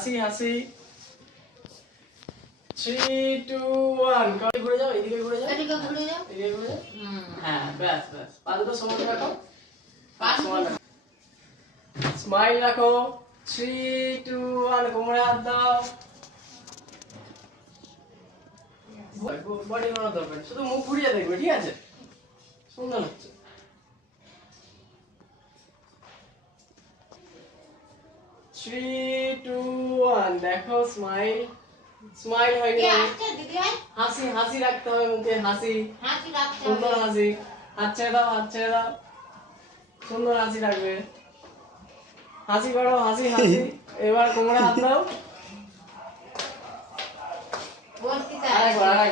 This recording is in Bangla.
হাসি হাসি 3 2 1 কই ঘুরে যাও এদিকে ঘুরে যাও এদিকে ঘুরে যাও এদিকে ঘুরে যাও হ্যাঁ ব্যাস ব্যাস পা দুটো সমান রাখো সমান রাখো স্মাইল রাখো 3 2 1 কোমরে হাত দাও বডি বানানো দরকার শুধু মুখ ঘুরিয়ে দেখবে ঠিক আছে সুন্দর হচ্ছে 3 2 1 দেখো স্মাইল স্মাইল হয় কে না আসছে দিদি ভাই হাসি হাসি রাখতে হবে মুখে হাসি হাসি রাখতে সুন্দর হবে হাসি হাত ছেড়ে দাও হাত ছেড়ে দাও সুন্দর হাসি রাখবে হাসি করো হাসি হাসি এবার কোমরে হাত দাও বলতে আরেকবার চাই